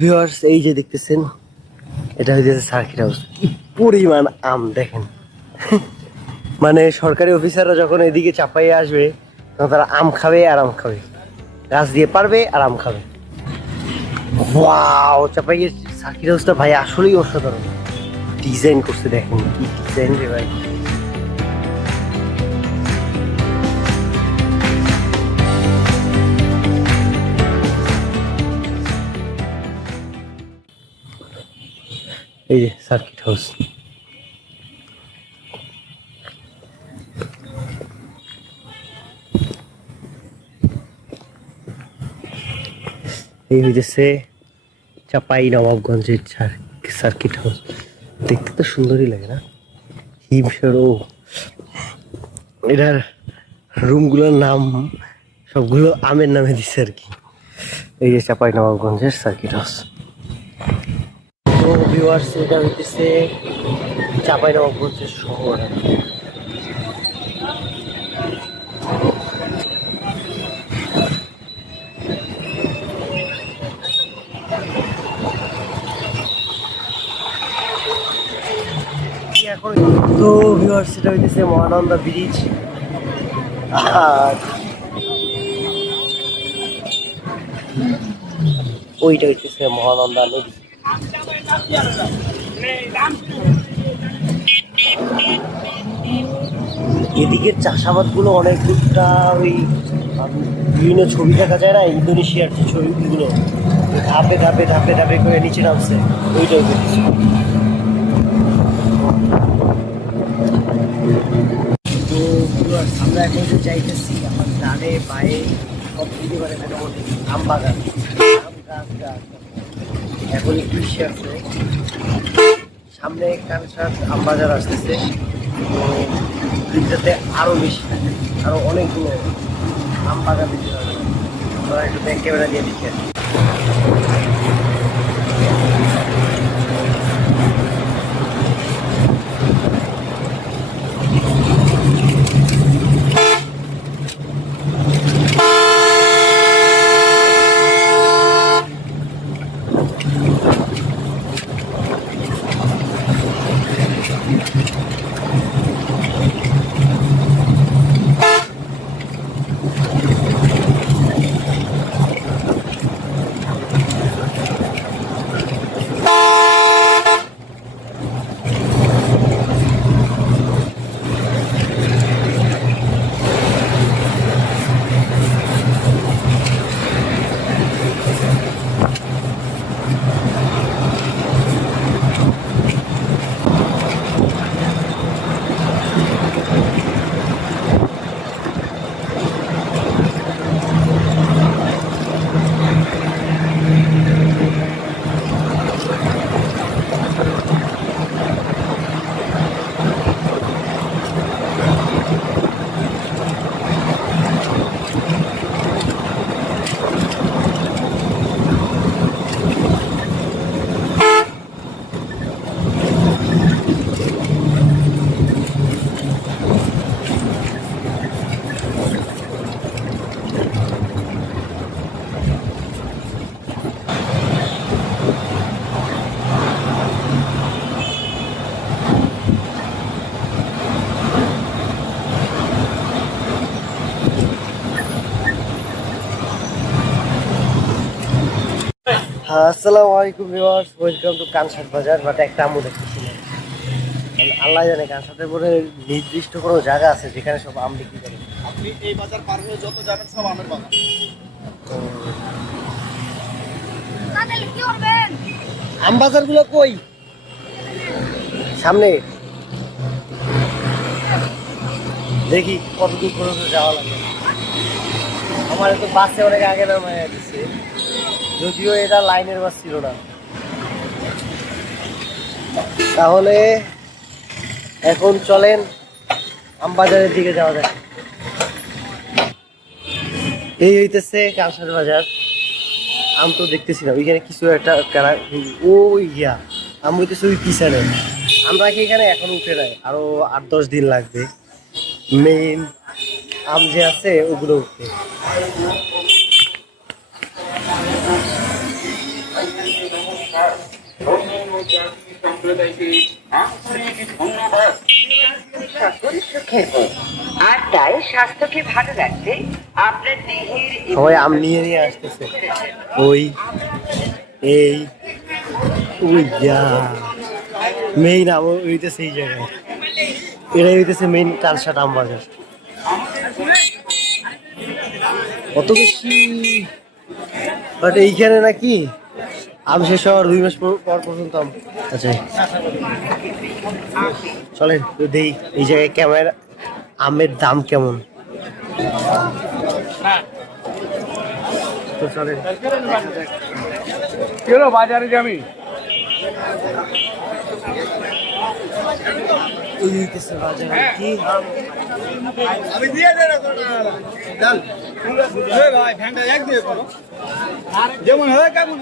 Viewers, এই যে দেখতেছেন এটা হচ্ছে সার্কিট হাউস। কি পরিমাণ আম দেখেন। মানে সরকারি অফিসাররা যখন এদিকে চাপাইয়ে আসবে তখন তারা আম খাবে আর আম খাবে, গাছ দিয়ে পারবে আর আম খাবে। ওয়াও, চাপাইয়ের সার্কিট হাউসটা ভাই আসলেই অসাধারণ ডিজাইন করছে। দেখেন কি ডিজাইন রে ভাই। এই যে সার্কিট হাউস। এই হইতেছে চাপাই নবাবগঞ্জের সার্কিট হাউস। দেখতে তো সুন্দরই লাগে না? হিমশর। ও এটার রুমগুলোর নাম সবগুলো আমের নামে দিচ্ছে আর কি। এই যে চাপাই নবাবগঞ্জের সার্কিট হাউস। তো ভিউয়ার্স, এটা হইতেছে চাপাই নবাবগঞ্জের শহর। এখন তো ভিউয়ার্স, এটা হইতেছে মহানন্দা ব্রিজ। আর ওইটা হইতেছে মহানন্দা নদী। এদিকের চাষাবাদ গুলো অনেকটা ওই বিভিন্ন ছবি দেখা যায় না, ইন্দোনেশিয়ার যে ছবিগুলো ধাপে ধাপে ধাপে ধাপে করে নিচে নামছে, ওইটাই দেখতেছি। তো আমরা এখন যে চাইতেছি আমার ডানে বায়ে সব দিকে মানে মোটামুটি আম বাগান, আম গাছ গাছ। এখন কৃষি আছে, সামনে কানসার আম বাজার আসতেছে। তো দিকটাতে আরো বেশি, আরো অনেকগুলো আম বাগান দিতে হবে। আমরা একটু ব্যাক ক্যামেরা দিয়ে দেখি। আসসালামু আলাইকুম ভিউয়ার্স, ওয়েলকাম টু কানসাট বাজার। বাট একটা আমও দেখতেছি না, আল্লাহ জানে কানসাটের পরে নির্দিষ্ট কোনো জায়গা আছে যেখানে সব আম বিক্রি করে। আপনি এই বাজার পার হয়ে যত যাবেন সব আমের বাগান। আম বাজারগুলো কই? সামনে দেখি কত দূর পর্যন্ত যাওয়া লাগে। আমার তো বাসে অনেক আগে নামায় দিচ্ছে, যদিও এটা লাইনের বাস ছিল না। তাহলে এখন চলেন আমবাজারের দিকে যাওয়া যায়। এই হইতেছে কানসাট বাজার। আম তো দেখতেছি না, ওইখানে কিছু একটা ওই গিয়া আম হইতেছে ওই পিছনে। আমরা কি এখানে এখন উঠে নাই, আরো 8-10 দিন লাগবে মেইন আম যে আছে ওগুলো উঠতে। আর তাই স্বাস্থ্যকে ভালো রাখতে আপনার দেহের সবাই আম নিয়ে নিয়ে আসতেছে। ওই এই ওই যা মেইন আম হইতেছে এই জায়গায়, এটাই হইতেছে মেইন কালসাট আম বাজার। কত বেশি, বাট এইখানে নাকি আম শেষ হওয়ার 2 মাস পর পর্যন্ত আম আছে। চলেন দেই এই জায়গায় ক্যামেরা আমের দাম কেমন। তো চলেন বাজারে যাবি? আমি দিয়ে দে না চল এ ভাই ফ্যানটা এক দিয়ে করো যেমন হয় কেমন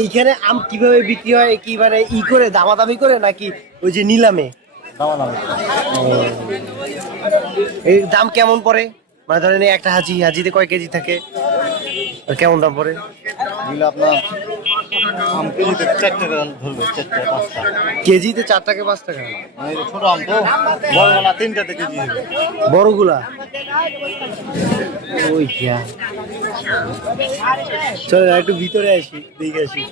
এইখানে আম কিভাবে বিক্রি হয়, কি মানে ই করে দামাদামি করে নাকি ওই যে নিলামে? এই দাম কেমন পড়ে? মানে ধরেন এই একটা হাজিতে কয় কেজি থাকে আর কেমন দাম পড়ে? আপনার আম কেজিতে 4 টাকা ধরবে, 4 টাকা 5 টাকা কেজিতে 4 টাকা 5 টাকা। ছোট আম তো বড়গুলা 3 টাকা কেজি, বড়গুলা ওই যা। চল একটু ভিতরে আসি, দেখে আসি।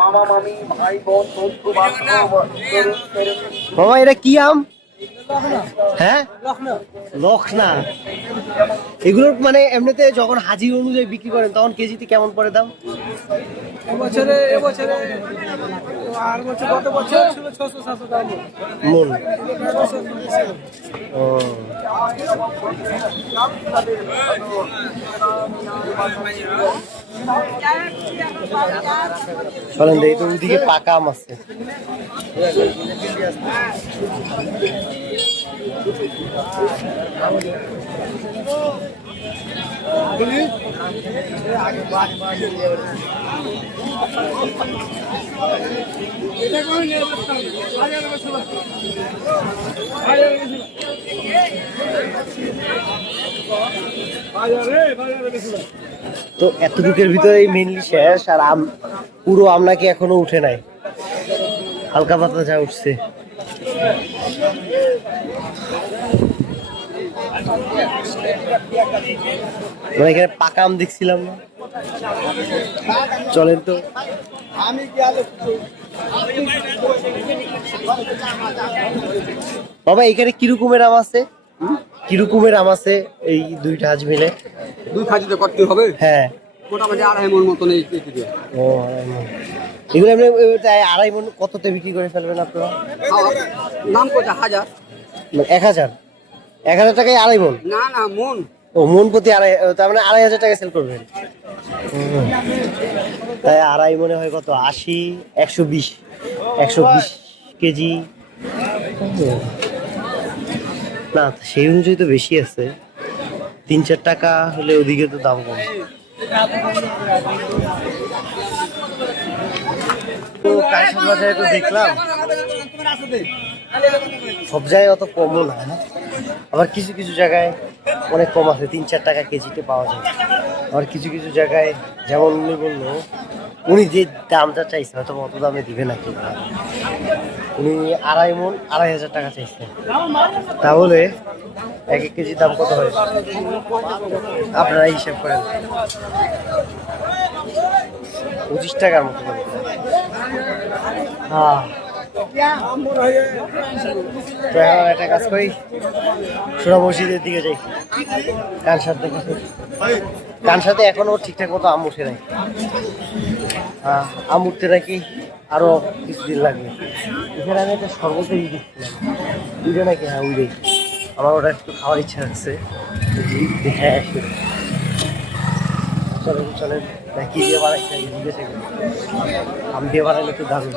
মামা মামি ভাই বোন বন্ধু বাবা এটা কি আম? হ্যাঁ লখনা। এগুলোর মানে এমনিতে যখন হাজির অনুযায়ী বিক্রি করেন তখন কেজিতে কেমন পড়ে দাম? এবছরে আর বছর গত বছর ছিল 600-700 টাকা মন। ও চলেন দেখি তো, ওইদিকে পাকা আম আছে। তো এতটুকের ভিতরে মেনলি শেষ, আর আম পুরো আম নাকি এখনো উঠে নাই, হালকা পাতলা যা উঠছে। মানে এখানে পাকা আম দেখছিলাম না। চলেন তো বাবা, এখানে কিরকমের আম আছে? কিরকমের আম আছে এই দুইটা হাজ মিলে? 2 কেজিতে করতে হবে। হ্যাঁ মোটামুটি 2.5 মণ মতন এই কেজি। ও এগুলো এমনি 2.5 মণ কততে বিক্রি করে ফেলবেন আপনারা? নাম কত? 1000। 1000 টাকায় 2.5 মণ? না না মণ। ও মণ প্রতি 2.5, তার মানে 2.500 টাকা সেল করবেন। তাই 2.5 মনে হয় কত? 80, 120 কেজি না, সেই অনুযায়ী তো বেশি আছে। 3-4 টাকা হলে ওদিকে তো দাম কম। তো কাঁচা বাজারে তো দেখলাম সব জায়গায় অত কমও না, আবার কিছু কিছু জায়গায় অনেক কম আছে, 3-4 টাকা কেজিতে পাওয়া যায়। আবার কিছু কিছু জায়গায় যেমন উনি বললো, উনি যে দামটা চাইছে হয়তো অত দামে দিবে না, কিন্তু উনি 2.5 মণ 2.500 টাকা চাইছেন। তাহলে 1 কেজি দাম কত হয় আপনারা হিসাব করেন? 25 টাকার মতো। হ্যাঁ তো এখন একটা কাজ করি, সোনা মসজিদের দিকে যাই। কানসাতে এখনো ঠিকঠাক মতো আম উঠে নাই। হ্যাঁ আম উঠতে নাকি আরো কিছুদিন লাগবে। এখানে আমি একটা শরবতের দেখছিলাম, ওইটা নাকি, হ্যাঁ ওইটাই আমার ওটা একটু খাওয়ার ইচ্ছা আছে, দেখে আসি। চলেন চলেন, কি দিয়ে বানাইছে জিজ্ঞেস করি। আম দিয়ে বানাইলে তো দারুণ।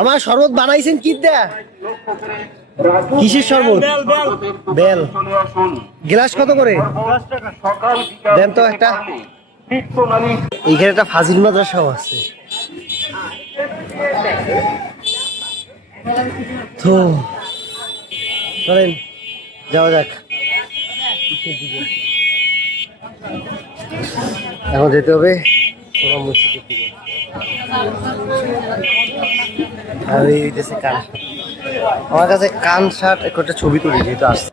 আমার শরবত বানাইছেন কি দেয়া? কিসের শরবত? বেল। গ্লাস কত করে দেন তো একটা? এইখানে একটা ফাজিল মাদ্রাসাও আছে। তো চলেন যাওয়া যাক পিছের দিকে। এখন যেতে হবে সোনা মসজিদের দিকে। আর এই হইতেছে কান, আমার কাছে কান শার্ট একটা ছবি তুলি যেহেতু আসছে।